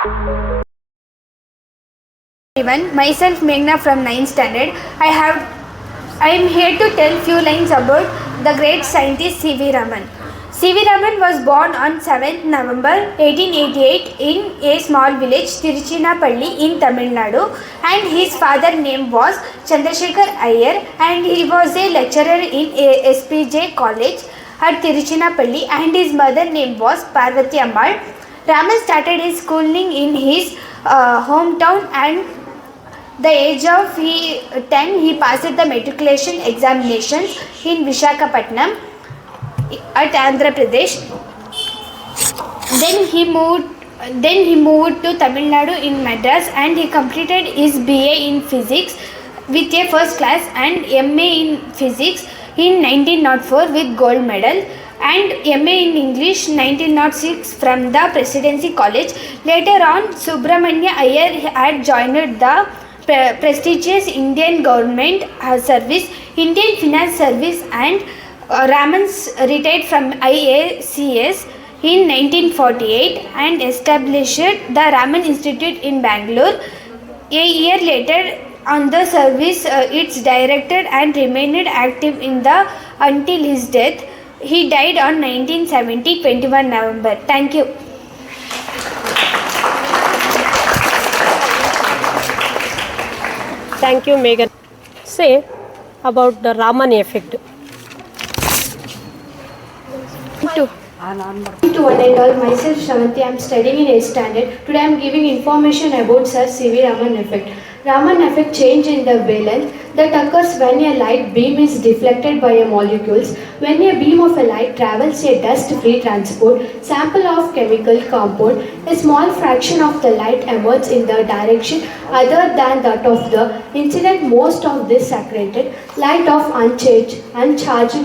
Everyone, myself Meghna from 9th standard. I am here to tell few lines about the great scientist C.V. Raman. C.V. Raman was born on 7th November 1888 in a small village Tiruchinapalli in Tamil Nadu, and his father's name was Chandrasekhar Iyer, and he was a lecturer in SPJ College at Tiruchinapalli, and his mother name was Parvati Ammal. Raman started his schooling in his hometown, and the age of 10 he passed the matriculation examinations in Vishakhapatnam at Andhra Pradesh. Then he moved to Tamil Nadu in Madras, and he completed his BA in physics with a first class and MA in physics in 1904 with gold medal, and MA in English 1906 from the Presidency College. Later on, Subramanya Iyer had joined the prestigious Indian government service, Indian Finance Service, and Raman retired from IACS in 1948 and established the Raman Institute in Bangalore. A year later, on the service, its director, and remained active in the until his death. He died on 1970, 21 November. Thank you. Thank you, Megan. Say about the Raman effect. To one and all, myself Shravanti, I am studying in 8th standard. Today I am giving information about Sir C.V. Raman effect. Raman effect change in the wavelength that occurs when a light beam is deflected by a molecules. When a beam of a light travels a dust-free transport sample of chemical compound, a small fraction of the light emerges in the direction other than that of the incident. Most of this separated light of uncharged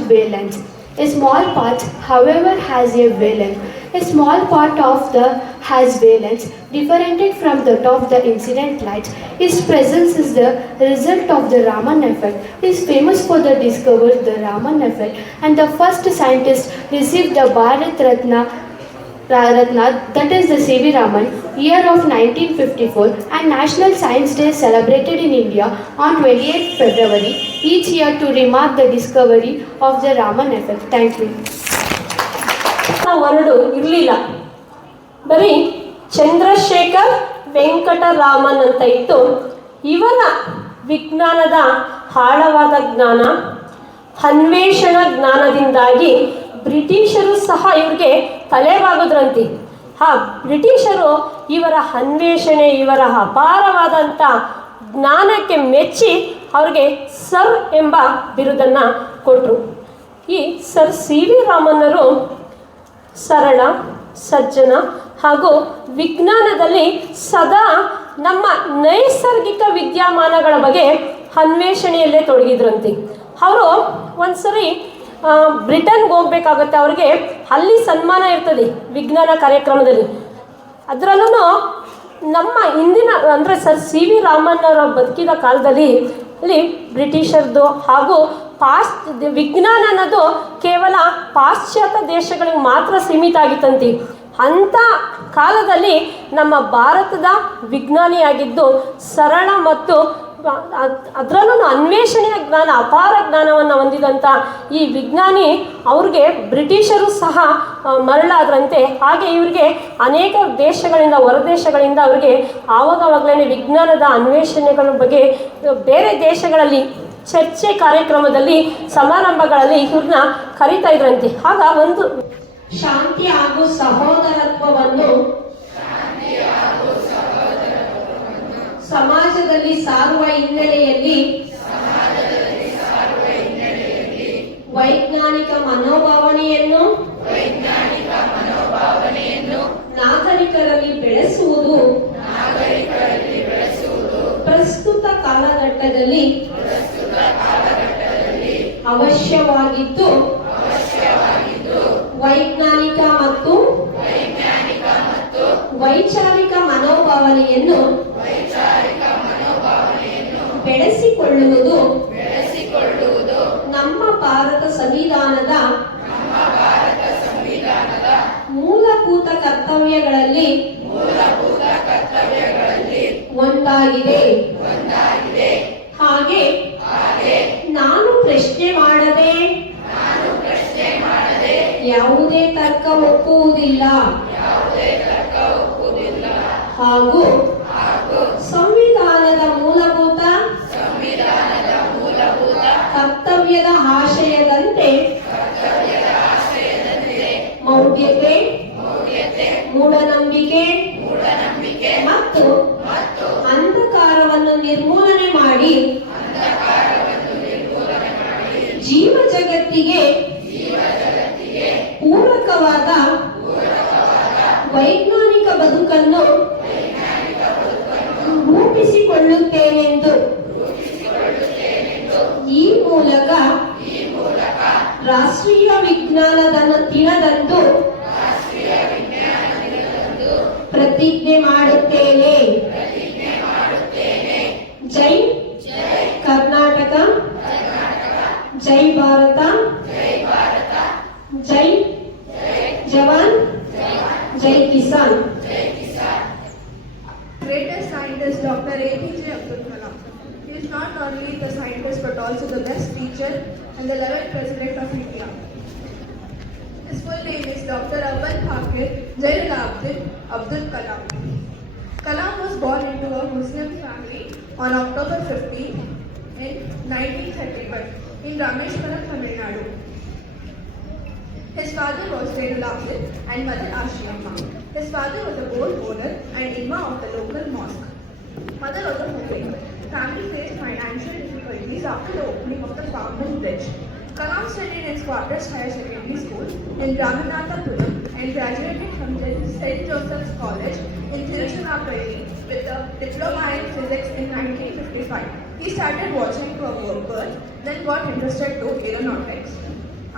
wavelengths. A small part, however, has a valence. A small part of the has valence differentiated from that of the incident light. Its presence is the result of the Raman effect. It is famous for the discovery the Raman effect, and the first scientist received the Bharat Ratna, that is the C.V. Raman, year of 1954, and National Science Day celebrated in India on 28th February each year to remark the discovery of the Raman effect. Thank you. Word ಇರಲಿಲ್ಲ, ಬರೀ ಚಂದ್ರಶೇಖರ್ ವೆಂಕಟರಾಮನ್ ಅಂತ ಇತ್ತು. ಇವರ ವಿಜ್ಞಾನದ ಆಳವಾದ ಜ್ಞಾನ, ಅನ್ವೇಷಣ ಜ್ಞಾನದಿಂದಾಗಿ ಬ್ರಿಟಿಷರು ಸಹ ಇವ್ರಿಗೆ ತಲೆಬಾಗಿದ್ರಂತೆ. ಬ್ರಿಟಿಷರು ಇವರ ಅನ್ವೇಷಣೆ, ಇವರ ಅಪಾರವಾದಂಥ ಜ್ಞಾನಕ್ಕೆ ಮೆಚ್ಚಿ ಅವ್ರಿಗೆ ಸರ್ ಎಂಬ ಬಿರುದನ್ನು ಕೊಟ್ಟರು. ಈ ಸರ್ C.V. ರಾಮನ್ನರು ಸರಳ, ಸಜ್ಜನ ಹಾಗೂ ವಿಜ್ಞಾನದಲ್ಲಿ ಸದಾ ನಮ್ಮ ನೈಸರ್ಗಿಕ ವಿದ್ಯಮಾನಗಳ ಬಗ್ಗೆ ಅನ್ವೇಷಣೆಯಲ್ಲೇ ತೊಡಗಿದ್ರಂತೆ. ಅವರು ಒಂದು ಸರಿ ಬ್ರಿಟನ್ಗೆ ಹೋಗ್ಬೇಕಾಗತ್ತೆ. ಅವ್ರಿಗೆ ಅಲ್ಲಿ ಸನ್ಮಾನ ಇರ್ತದೆ ವಿಜ್ಞಾನ ಕಾರ್ಯಕ್ರಮದಲ್ಲಿ. ಅದರಲ್ಲೂ ನಮ್ಮ ಇಂದಿನ ಅಂದರೆ ಸರ್ C.V. ರಾಮನ್ನವರ ಬದುಕಿದ ಕಾಲದಲ್ಲಿ ಅಲ್ಲಿ ಬ್ರಿಟಿಷರ್ದು ಹಾಗೂ ವಿಜ್ಞಾನ ಅನ್ನೋದು ಕೇವಲ ಪಾಶ್ಚಾತ್ಯ ದೇಶಗಳಿಗೆ ಮಾತ್ರ ಸೀಮಿತ ಆಗಿತ್ತಂತೆ. ಅಂಥ ಕಾಲದಲ್ಲಿ ನಮ್ಮ ಭಾರತದ ವಿಜ್ಞಾನಿಯಾಗಿದ್ದು ಸರಳ ಮತ್ತು ಅದರಲ್ಲೂ ಅನ್ವೇಷಣೆಯ ಜ್ಞಾನ, ಅಪಾರ ಜ್ಞಾನವನ್ನು ಹೊಂದಿದಂಥ ಈ ವಿಜ್ಞಾನಿ ಅವ್ರಿಗೆ ಬ್ರಿಟಿಷರು ಸಹ ಮರಳಾದ್ರಂತೆ. ಹಾಗೆ ಇವರಿಗೆ ಅನೇಕ ದೇಶಗಳಿಂದ, ಹೊರದೇಶಗಳಿಂದ ಅವರಿಗೆ ಆವಾಗಲೇ ವಿಜ್ಞಾನದ ಅನ್ವೇಷಣೆಗಳ ಬಗ್ಗೆ ಬೇರೆ ದೇಶಗಳಲ್ಲಿ ಚರ್ಚೆ ಕಾರ್ಯಕ್ರಮದಲ್ಲಿ, ಸಮಾರಂಭಗಳಲ್ಲಿ ಇವ್ರನ್ನ ಕರೀತಾ ಇದ್ರಂತೆ. ಆಗ ಒಂದು ಶಾಂತಿ ಹಾಗೂ ಸಹೋದರತ್ವವನ್ನು ಸಮಾಜದಲ್ಲಿ ಸಾರುವ ಹಿನ್ನೆಲೆಯಲ್ಲಿ ವೈಜ್ಞಾನಿಕ ಮನೋಭಾವನೆಯನ್ನು ನಾಗರಿಕರಲ್ಲಿ ಬೆಳೆಸುವುದು ಪ್ರಸ್ತುತ ಕಾಲಘಟ್ಟದಲ್ಲಿ ಅವಶ್ಯವಾಗಿದ್ದು ವೈಜ್ಞಾನಿಕ ಮತ್ತು ವೈಚಾರಿಕ ಮನೋಭಾವನೆಯನ್ನು ಬೆಳೆಸಿಕೊಳ್ಳುವುದು ನಮ್ಮ ಭಾರತ ಸಂವಿಧಾನದ ಮೂಲಭೂತ ಕರ್ತವ್ಯಗಳಲ್ಲಿ ಒಂದಾಗಿದೆ. ಹಾಗೆ ನಾನು ಪ್ರಶ್ನೆ ಮಾಡದೆ ಯಾವುದೇ ತರ್ಕ ಒಪ್ಪುವುದಿಲ್ಲ ಹಾಗೂ ಸಂವಿಧಾನದ ಮೂಲಭೂತ ಕರ್ತವ್ಯದ ಆಶಯದಂತೆ ಮೌಢ್ಯತೆ, ಮೂಢನಂಬಿಕೆ ಮತ್ತು ಅಂಧಕಾರವನ್ನು ನಿರ್ಮೂಲನೆ ಮಾಡಿ ಜೀವ ಜಗತ್ತಿಗೆ ಪೂರಕವಾದ ವೈಜ್ಞಾನಿಕ ಬದುಕನ್ನು ರೂಪಿಸಿಕೊಳ್ಳುತ್ತೇನೆಂದು ಈ ಮೂಲಕ ರಾಷ್ಟ್ರೀಯ ವಿಜ್ಞಾನದ ದಿನದಂದು ಪ್ರತಿಜ್ಞೆ ಮಾಡುತ್ತೇನೆ. ಜೈ ಕರ್ನಾಟಕ, ಜೈ ಭಾರತ, ಜೈ ಜವಾನ್, ಜೈ Kisan. Greatest scientist Dr. APJ Abdul Kalam. He is not only the scientist but also the best teacher and the 11th President of India. His full name is Dr. Abul Pakir Jainul Abdul Kalam. Kalam was born into a Muslim family on October 15 in 1931 in Rameshwaram, Tamil Nadu. His father was Jainul Abdul and mother Ashiyamma. His father was a gold owner and imam of the local mosque. Mother was a homemaker. Family faced financial difficulties after the opening of the Pamban Bridge. Kalam studied in Squatters Higher Secondary School in Ramanathapuram and graduated from St. Joseph's College in Tiruchirappalli with a diploma in physics in 1955. He started watching to a bird, then got interested to aeronautics.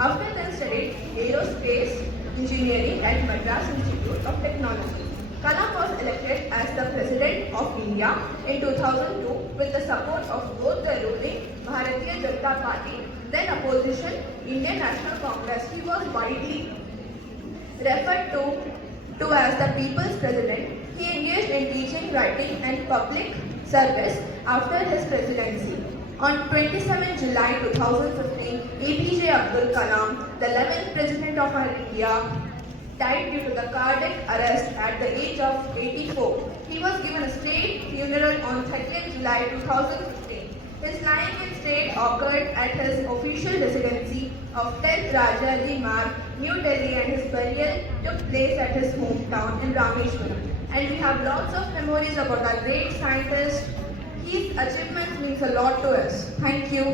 After then studied aerospace engineering at Madras Institute of Technology. Kalam was elected as the President of India in 2002 with the support of both the ruling Bharatiya Janata Party, then opposition Indian National Congress. He was widely referred to as the People's President. He engaged in teaching, writing and public service after his presidency. On 27 July 2015, APJ Abdul Kalam, the 11th President of our India, died due to the cardiac arrest at the age of 84. He was given a state funeral on 30th July 2015. His lying in state occurred at his official residency of 10th Raja Marg, New Delhi, and his burial took place at his hometown in Rameshwaram. And we have lots of memories about our great scientist. His achievements means a lot to us. Thank you.